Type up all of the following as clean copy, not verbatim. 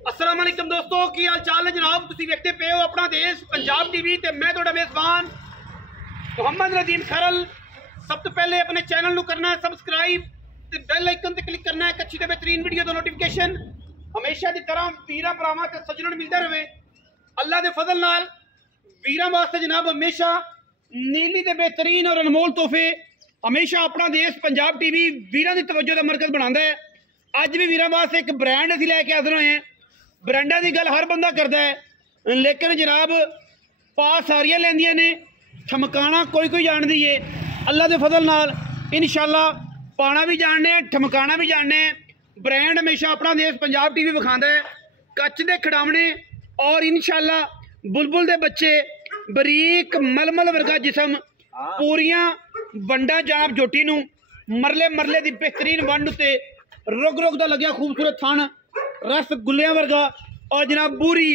अस्सलाम वालेकुम दोस्तों, की हाल चाल है जनाब। तुसी देखते पे हो अपना देश पंजाब टीवी ते मैं तुहाडा मेज़बान मोहम्मद नदीम खरल। सब तो पहले अपने चैनल नू करना है सबसक्राइब ते बेल आइकन ते क्लिक करना है एक अच्छी ते बेहतरीन वीडियो दा नोटिफिकेशन हमेशा की तरह वीरां भरावां ते सज्जणों मिलता रहे। अल्लाह के फजल नाल वीरां वास्ते जनाब हमेशा नीली ते बेहतरीन और अनमोल तोहफे हमेशा अपना देश पंजाब टीवी वीरां दी तवज्जो दा मरकज बनांदा है। अज भी वीरां वास्ते एक ब्रांड असीं लैके हाज़र होए हैं। ब्रांडा की गल हर बंदा करता है, लेकिन जनाब पा सारियां लैंदियां ने, ठमकाना कोई कोई जानदी है। अल्लाह के फजल नाल इंशाअल्लाह पाना भी जानने हैं, ठमकाना भी जानने हैं। ब्रांड हमेशा अपना देश पंजाब टीवी विखांदा है। कच दे खिडावने और इंशाअल्लाह बुलबुल दे बच्चे, बरीक मलमल वर्गा जिसम, पूरियां वंडा जनाब जोटी नूं मरले मरले की बेहतरीन वंड उत्ते रुग रुग दा लग्या खूबसूरत थन, रसगुल्लियां वर्गा और जनाब बूरी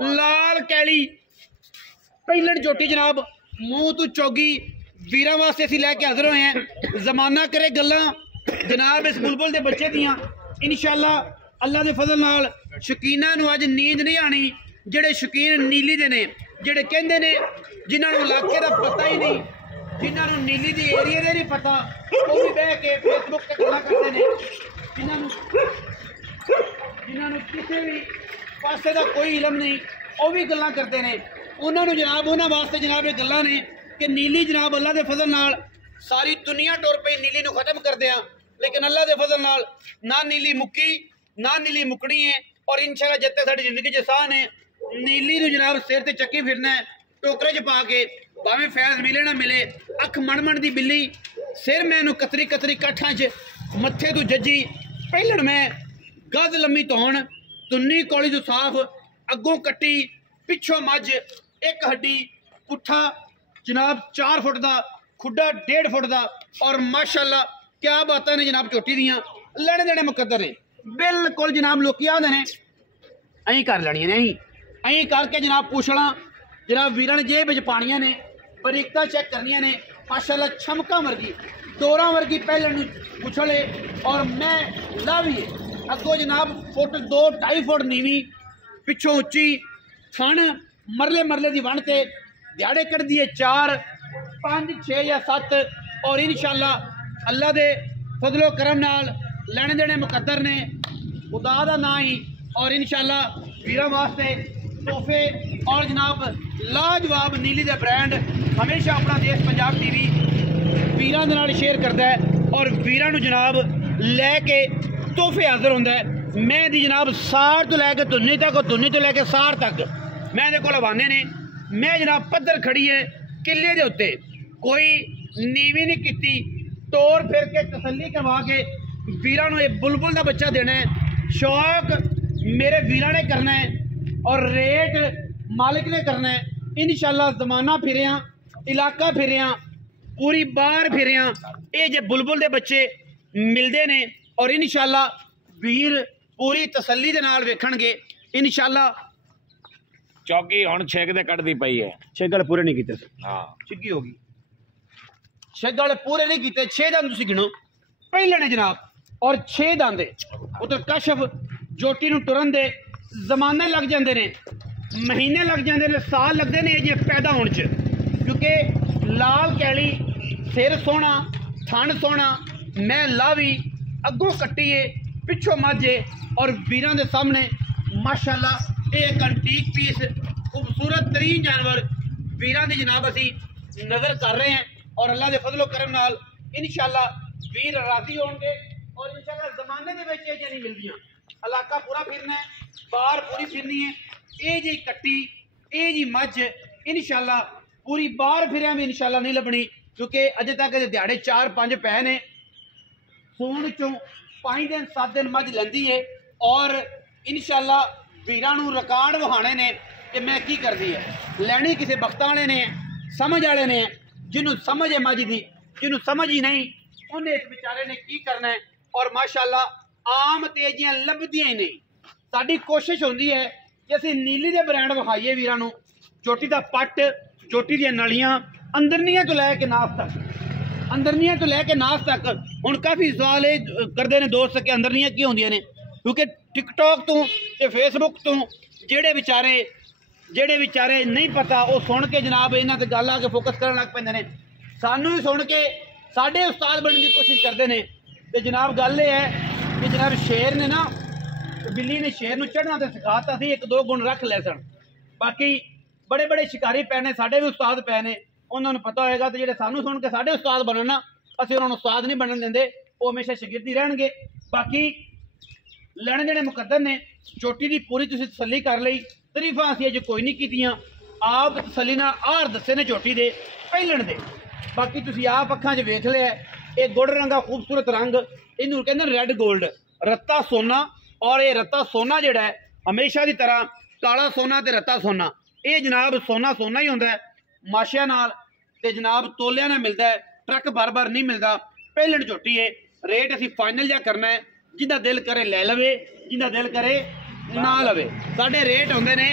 लाल कैली पहलन चोटी जनाब मूँह तू चौगी वीरां वास्ते असीं लैके हाज़र होए हैं। जमाना करे गल्लां जनाब इस बुलबुल दे बच्चे दियां। इंशाअल्लाह अल्लाह के फजल नाल शकीना नूं अज नींद नहीं आनी। जेड़े शकीन नीली दे ने, जेड़े कहंदे ने जिन्हां नूं इलाके दा पता ही नहीं, जिन्हां नूं नीली दी एरिया दे नहीं पता, वो भी बह के फेसबुक ते गल्लां करदे ने। जिन्होंने किसी भी पासे का कोई इलम नहीं, वह भी गल्लां करते हैं। उन्होंने जनाब उन्होंने वास्ते जनाब ये गल्लां ने कि नीली जनाब अल्लाह के फजल नाल सारी दुनिया टुर पई नीली नूं खत्म कर दिया, लेकिन अल्लाह के फजल नाल ना नीली मुक्की ना नीली मुकनी है। और इंशाअल्लाह जब तक साडी जिंदगी च साह ने नीली नूं जनाब सिर ते चक्की फिरना है, टोकरे च पा के, भावें फैज़ मिले ना मिले। अख मण दी बिल्ली, सिर मैनू कतरी कतरी काठां च, मत्थे तू जज्जी पहलण मैं गज लम्मी तौण, तुन्नी कौली तू साफ, अगों कट्टी पिछों मझ, एक हड्डी, पुट्ठा जनाब 4 फुट का, खुड्डा 1.5 फुट का। और माशाअल्लाह क्या बातां ने जनाब चोटी दियां, लड़े देने मुकद्दर ने बिल्कुल जनाब। लोग आखते हैं अं कर लड़ियां ने, अं करके जनाब पूछना जनाब वीरां ने जेब च पानियां ने, बरीकता चेक करनियां ने। माशाअल्लाह छमका वर्गी डोरां वर्गी पहले उछले और मैं लावी अगो जनाब फुट 2-2.5 फुट नीवी, पिछों उच्ची, थन मरले मरले की वण ते दिहाड़े कढ़दी है 4, 5, 6 या 7। और इंशाअल्लाह अल्लाह के फजलो करम नाल लेने देने मुकद्दर ने, खुदा दा नां ही। और इंशाअल्लाह वीरां वास्ते तोहफे और जनाब लाजवाब नीली दे ब्रांड हमेशा अपना देश पंजाब टीवी वीरां दे नाल शेयर करता है और वीरां नूं जनाब लैके तोहफे हाज़र होंदा है। मैं दी जनाब सार तो लैके धुन्नी तक और धुन्नी तो लैके सार तक मैं दे कोल हवाने ने। मैं जनाब पत्थर खड़ी है किले दे उत्ते, कोई नीवी नहीं कीती, तोड़ फिर के तसल्ली करवा के वीरां नूं बुलबुल का बच्चा देना है। शौक मेरे वीरां ने करना है और रेट मालिक ने करना है। इंशाअल्लाह जमाना फिरिया, इलाका फिरिया, पूरी बार फिरिया, ये जे बुलबुल के बच्चे मिलते ने और इंशाअल्लाह वीर पूरी तसल्ली दे नाल वेखणगे। इंशाअल्लाह चौकी हुण छिग ते कढ़दी पई है, छेगल पूरे नहीं कीते। हाँ छिग्गी होगी, छेगल पूरे नहीं कीते। 6 दंद तुसीं गिनो पहले ने जनाब और 6 दंद उधर कशफ जोटी नूं टुरन दे जमाने लग जाते हैं, महीने लग जाते हैं, साल लगते हैं जे पैदा होने च। क्योंकि लाल कैली, सिर सोहना, थन सोहना, मैं लावी, अगों कट्टी है, पिछों मझ है। और वीरां दे सामने माशाअल्लाह एक अंटीक पीस खूबसूरत तरीन जानवर वीरां दी जनाब असी नज़र कर रहे हैं। और अल्लाह के फजलो करम नाल इंशाअल्लाह वीर राजी होंगे और इंशाअल्लाह जमाने दे विच ये नहीं मिलदियां। इलाका पूरा फिरना है, बार पूरी फिरनी है, ये जी कट्टी, ये जी मझ इंशाअल्लाह पूरी बार फिरिया भी इंशाअल्लाह नहीं लभनी। क्योंकि अजे तक दिहाड़े 4-5 पै ने, सूण चों 5 दिन 7 दिन मझ लैंदी है। और इंशाअल्लाह वीरां नूं रिकार्ड वहाने ने कि मैं की करदी है। लैनी किसी बख्त वाले ने, समझ वाले ने, जिन्हों समझ है मझ की, जिन्हों समझ ही नहीं उन्हें इस बेचारे ने की करना है। और माशाअल्लाह आम तेजियां लभदियां ही नहीं। साडी कोशिश होंदी है कि असीं नीली दे ब्रांड विखाईए वीरां नूं। चोटी दा पट, चोटी दी नलियां, अंदरनियां तो लैके नास तक, अंदरनियां तो लैके नास तक। हुण काफ़ी सवाल करते हैं दोस्त कि अंदरनियां की होंदियां ने, क्योंकि टिकटॉक तो ते फेसबुक तो ਜਿਹੜੇ ਵਿਚਾਰੇ नहीं पता वो सुन के जनाब इन्हां ते गल आके फोकस करन लग पैंदे ने सानू भी सुन के साडे उस्ताद बनने की कोशिश करते हैं। तो जनाब गल ये है कि जनाब शेर ने ना बिल्ली ने शेर नूं चढ़ना तो सिखाता सी, एक दो गुण रख ले सन। बाकी बड़े बड़े शिकारी पै ने, साडे भी उस्ताद पै ने, उन्होंने पता होएगा। तो जेडे सानू सुन के साडे उस्ताद बनन ना, असीं उन्होंने उस्ताद नहीं बनन देंदे, वो हमेशा शागिर्द ही रहणगे। बाकी लैणे जेडे मुकद्दर ने चोटी की पूरी तुसीं तसल्ली कर लई, तरीफां असीं अज कोई नहीं कीतियां, आप तसल्ली नाल आहार दस्से ने चोटी दे पहिलण दे। बाकी तुसीं आप अखां 'च वेख लिया, ये गुड़ रंगा खूबसूरत रंग, इनू कहते हैं रेड गोल्ड, रत्ता सोना। और ये रत्ता सोना जिहड़ा है हमेशा की तरह काला सोना ते रत्ता सोना, ये जनाब सोना सोना ही होंदा है। माशिया नाल ते जनाब तोलिया नाल मिलता है, ट्रक बार बार नहीं मिलता। पहिलण झोटी है, रेट असीं फाइनल जा करना है, जिंदा दिल करे ले लवे, जिंदा दिल करे ना लवे। साडे रेट होंदे ने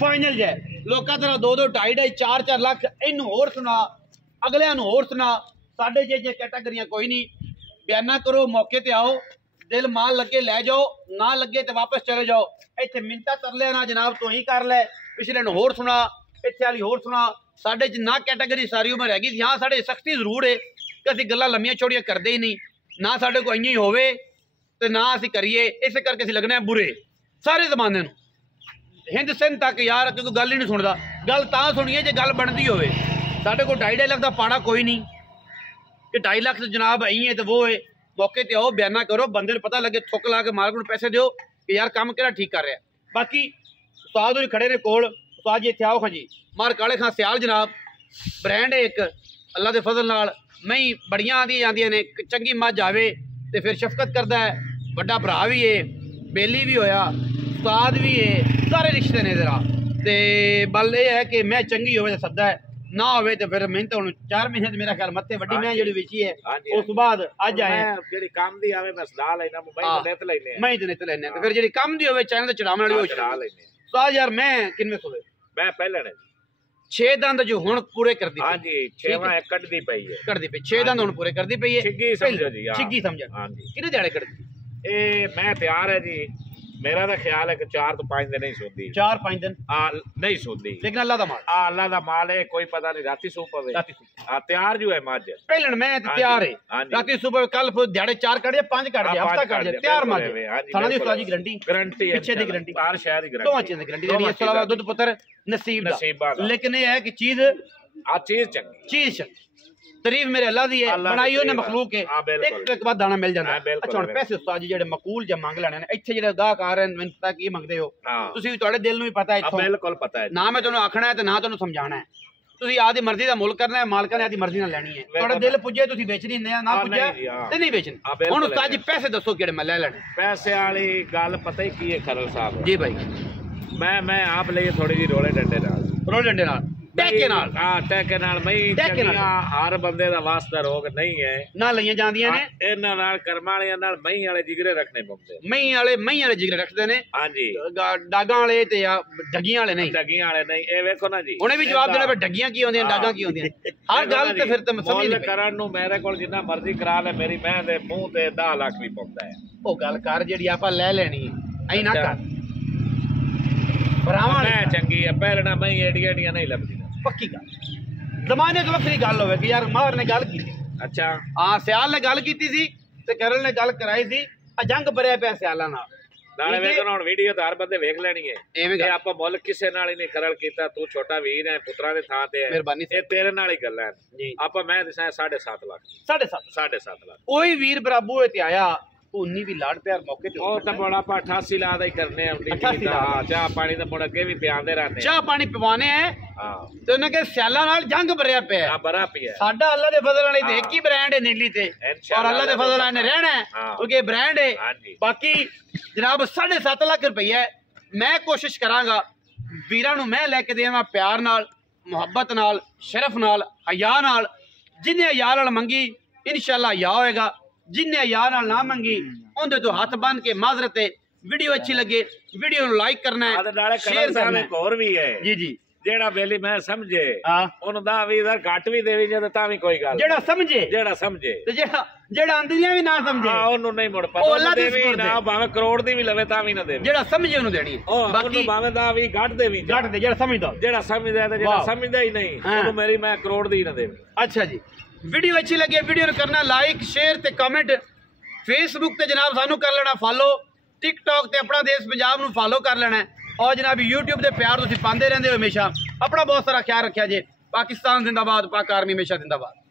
फाइनल जै, लोकां तरह 2-2, 2.5-2.5, 4-4 लाख इनू होर सुना, अगलियां नू होर सुना। साडे जे कैटागरियां कोई नहीं, बयाना करो, मौके ते आओ, दिल माल लगे लै जाओ, ना लगे तो वापस चले जाओ। इत्थे मिन्नतां तरले ना जनाब तू ही कर लै, पिछले नू होर सुना, इत्थे वाली होर सुना। साडे च ना कैटागरी सारी उम्र हैगी। हाँ साडे सख्ती जरूर है कि असीं गल्लां लम्मियां चौड़ियां करदे ही नहीं, ना साडे कोल इयां ही होवे ते ना असीं करिए। इस करके असीं लगने बुरे सारे जमाने नूं, हिंद सिंध तक यार, क्योंकि गल ही नहीं सुनदा। गल तां सुनिए जे गल बनदी होवे। साडे कोल 2.5 लाख दा पाड़ा कोई नहीं कि 2.5 लाख तो जनाब आई है तो वो है। मौके ते आओ, बयाना करो, बंदे नूं पता लगे, थुक ला के मालक नूं पैसे दिओ कि यार काम केड़ा ठीक कर रहा है। बाकी उस्ताद होरी खड़े ने कोल, उस्ताद जी इत्थे आओ। हाँ जी, मार काले खां सियाल जनाब ब्रांड है एक, अल्लाह के फजल नाल मई बड़ियां आंदियां जांदियां ने। चंगी मझ आवे तो फिर शफकत करदा है, वड्डा भरा भी है, बेली भी होया, उस्ताद भी है, सारे रिश्ते ने जरा। तो बल ये है कि मैं चंगी होवे तो सद्दा है, ना होवे तो फिर मेहनत हुण 4 महीने ते मेरा ख्याल मत्थे वड्डी मैं जेहड़ी वेची है उस बाद अज आए जेहड़ी काम दी आवे मैं सदा लेना, मैं तो नित लेने। तो फिर जेहड़ी काम दी होवे चैनल ते चढ़ावन वाली हो चढ़ा लेने। तो यार मैं किनवे सोवे, मैं पहले ने 6 दंद जो हुण पूरे कर दी। हां जी, 6वां कटदी पई है, कटदी पई 6 दंद हुण पूरे करदी पई है। छिग्गी समझो जी, छिग्गी समझ। हां जी, किने दिहाड़े कटदी ए मैं तैयार है जी। मेरा तो ख्याल है कि 4 तो 5 दिन नहीं सोती, 4-5 दिन नहीं सोती, लेकिन अल्लाह दा माल, अल्लाह दा माल है, कोई पता नहीं राती सू पवे, राती सू तैयार जो है मझ पहलन मैं तैयार है, राती सू पवे, कल दिहाड़े 4 कट जाए, 5 कट जाए, हफ्ता कट जाए, तैयार मझ। थाना दी उस्ताद जी गारंटी है, पीछे दी गारंटी, हर शहर दी गारंटी, दोवां चीज़ दी गारंटी देनी है। इस अलावा दुध पुत्र नसीब दा, लेकिन ये है कि चीज चंगी, चीज तारीफ मेरे अल्लाह दी है, बनाई उन्हें मखलूक है, एक बाद दाना मिल जाता है। अच्छा हुण पैसे उस्ताद जी जेडे मकूल ਜਾਂ ਮੰਗ ਲੈਣੇ ਨੇ, ਇੱਥੇ ਜਿਹੜੇ ਗਾਹਕ ਆ ਰਹੇ ਨੇ ਮੈਨੂੰ ਪਤਾ ਕੀ ਮੰਗਦੇ ਹੋ ਤੁਸੀਂ, ਤੁਹਾਡੇ ਦਿਲ ਨੂੰ ਵੀ ਪਤਾ ਹੈ ਇੱਥੋਂ, ਬਿਲਕੁਲ ਪਤਾ ਹੈ ਨਾ। ਮੈਂ ਤੁਹਾਨੂੰ ਆਖਣਾ ਹੈ ਤੇ ਨਾ ਤੁਹਾਨੂੰ ਸਮਝਾਣਾ ਹੈ, ਤੁਸੀਂ ਆਦੀ ਮਰਜ਼ੀ ਦਾ ਮੁੱਲ ਕਰਨਾ ਹੈ, ਮਾਲਕਾਂ ਨੇ ਆਦੀ ਮਰਜ਼ੀ ਨਾਲ ਲੈਣੀ ਹੈ। ਤੁਹਾਡਾ ਦਿਲ ਪੁੱਜੇ ਤੁਸੀਂ ਵੇਚਣੀ ਨਾ ਪੁੱਜਿਆ ਤੇ ਨਹੀਂ ਵੇਚਣੀ। ਹੁਣ ਉਸਤਾਦ ਜੀ ਪੈਸੇ ਦੱਸੋ ਕਿਹੜੇ ਮੈਂ ਲੈ ਲੈਣੇ। ਪੈਸੇ ਵਾਲੀ ਗੱਲ ਪਤਾ ਹੀ ਕੀ ਹੈ ਖਰਲ ਸਾਹਿਬ ਜੀ ਭਾਈ, ਮੈਂ ਆਪ ਲਈ ਥੋੜੀ ਜੀ ਰੋਲੇ ਡੰਡੇ ਨਾਲ टैके नाल, टैके नाल मई हर बंदे दा वास्ता रोग नहीं है ना लईयां जांदियां ने। इन्हां नाल कर्म वालियां नाल मई वाले जिगरे रखने पौंदे, मई वाले जिगरे रखदे ने। हां जी, डागां वाले ते या डगियां वाले नहीं, डगियां वाले नहीं। ए वेखो ना जी, हुणे भी जवाब देना पे डगियां की होंदियां, डागां की होंदियां, हर गल ते फिर ते समझ नहीं करन नु मेरे कोल जिन्ना मर्जी करा ले, मेरी मैं दे मुंह ते 10 लाख भी पौंदा है। ओ गल कर जेडी आपां ले लेनी है, ऐ ना कर भरावां मैं चंगी है, पहलना मई एडियां नहीं लगदी। पक्की गल जमाने तो वक्री गल होवे कि यार मार ने गल की। अच्छा हाँ, सियाल ने गल की सी ते करल ने गल कराई सी, जंग भरिया पिया सियाला नाल। नाले वेखो हुण वीडियो तो हर बंदे वेख लेनी है, एवें आपां मुल किसे नाल ही नहीं करल कीता। तू छोटा वीर है, पुत्रा दे थां ते है, मेहरबानी ए तेरे नाल ही गल्लां जी। आपां मैं दसां 7.5 लाख, 7.5 लाख कोई वीर बराबू ते आया उन्नी भी लाड़ प्यार मौके ते और तो बड़ा पा 88 लाख दा ही करने हैं। चाह पानी दा मुड़ अगे भी पियांदे रहने, चाह पानी पिवाने हैं। हां ते उन्हें के सियाला नाल जंग भरिया पिया, हां भरा पिया। साडा अल्लाह दे फजल नाल ते एक ही ब्रांड है नीली ते, और अल्लाह दे फजल नाल ने रहना है क्योंकि ब्रांड है। बाकी जनाब 7.5 लाख रुपया मैं कोशिश करांगा वीरां नूं मैं लेके देवां प्यार नाल, मुहब्बत नाल, शरफ नाल, हया नाल। जिन्हें हया नाल मंगी इंशाअल्लाह हया होएगा, जिन्हें यार ना मंगी उन्हें तो हाथ बन के माजरत है। वीडियो अच्छी लगे वीडियो लाइक करना है, शेयर करना है। और भी है जी जी, ਜਿਹੜਾ ਬੇਲੀ ਮੈਂ ਸਮਝੇ ਉਹਨੂੰ 10-20 ਘੱਟ ਵੀ ਦੇਵੀ ਜੇ ਤਾਂ ਵੀ ਕੋਈ ਗੱਲ ਜਿਹੜਾ ਸਮਝੇ ਤੇ ਜਿਹੜਾ ਆਂਦੀਆਂ ਵੀ ਨਾ ਸਮਝੇ ਉਹਨੂੰ ਨਹੀਂ ਮੁੜ ਪਤਾ ਦੇਵੀ ਨਾ ਭਾਵੇਂ ਕਰੋੜ ਦੀ ਵੀ ਲਵੇ ਤਾਂ ਵੀ ਨਾ ਦੇਵੇ ਜਿਹੜਾ ਸਮਝੇ ਉਹਨੂੰ ਦੇਣੀ ਬਾਕੀ ਭਾਵੇਂ 10-20 ਘੱਟ ਦੇਵੀ ਘੱਟ ਦੇ ਜਿਹੜਾ ਸਮਝਦਾ ਤੇ ਜਿਹੜਾ ਸਮਝਦਾ ਹੀ ਨਹੀਂ ਉਹਨੂੰ ਮੇਰੀ ਮੈਂ ਕਰੋੜ ਦੀ ਨਾ ਦੇਵੇ ਅੱਛਾ ਜੀ ਵੀਡੀਓ अच्छी लगे वीडियो ਨੂੰ ਕਰਨਾ ਲਾਈਕ ਸ਼ੇਅਰ ਤੇ ਕਮੈਂਟ ਫੇਸਬੁੱਕ ਤੇ ਜਨਾਬ ਸਾਨੂੰ ਕਰ ਲੈਣਾ ਫਾਲੋ ਟਿਕਟੌਕ ਤੇ ਆਪਣਾ ਦੇਸ਼ ਪੰਜਾਬ ਨੂੰ ਫਾਲੋ ਕਰ ਲੈਣਾ और जनाब यूट्यूब के प्यार तुसीं पांदे रहंदे हो हमेशा अपना बहुत सारा ख्याल रखा जे पाकिस्तान जिंदाबाद पाक आर्मी हमेशा जिंदाबाद।